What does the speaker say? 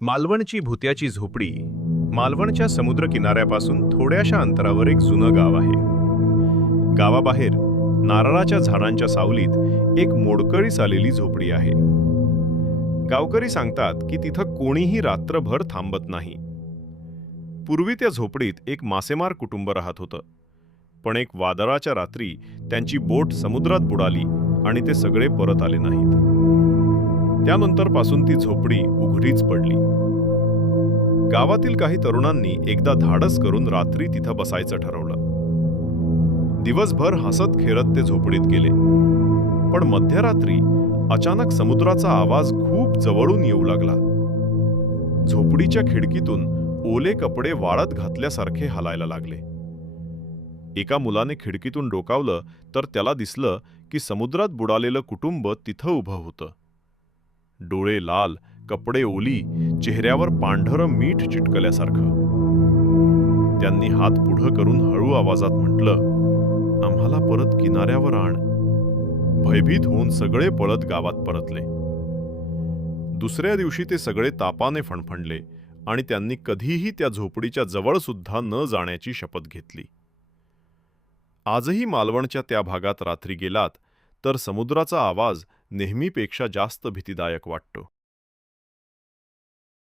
मालवणची भुत्याची झोपडी मालवणच्या समुद्र किनाऱ्यापासून थोड्याशा अंतरावर एक जुनं गाव आहे. गावाबाहेर नारळाच्या झाडांच्या सावलीत एक मोडकळीस आलेली झोपडी आहे. गावकरी सांगतात की तिथं कोणीही रात्रभर थांबत नाही. पूर्वी त्या झोपडीत एक मासेमार कुटुंब राहत होतं. पण एक वादळाच्या रात्री त्यांची बोट समुद्रात बुडाली आणि ते सगळे परत आले नाहीत. त्यानंतरपासून ती झोपडी उघडीच पडली. गावातील काही तरुणांनी एकदा धाडस करून रात्री तिथं बसायचं ठरवलं. दिवसभर हसत खेळत ते झोपडीत गेले. पण मध्यरात्री अचानक समुद्राचा आवाज खूप जवळून येऊ लागला. झोपडीच्या खिडकीतून ओले कपडे वाळत घातल्यासारखे हलायला लागले. एका मुलाने खिडकीतून डोकावलं तर त्याला दिसलं की समुद्रात बुडालेलं कुटुंब तिथं उभं होतं. डोळे लाल कपडे ओली चेहऱ्यावर पांढरं मीठ चिटकल्यासारखं. त्यांनी हात पुढं करून हळू आवाजात म्हटलं आम्हाला परत किनाऱ्यावर आण. भयभीत होऊन सगळे पळत गावात परतले. दुसऱ्या दिवशी ते सगळे तापाने फणफणले आणि त्यांनी कधीही त्या झोपडीच्या जवळ सुद्धा न जाण्याची शपथ घेतली. आजही मालवणच्या त्या भागात रात्री गेलात तर समुद्राचा आवाज नेहमीपेक्षा जास्त भीतीदायक वाटतो.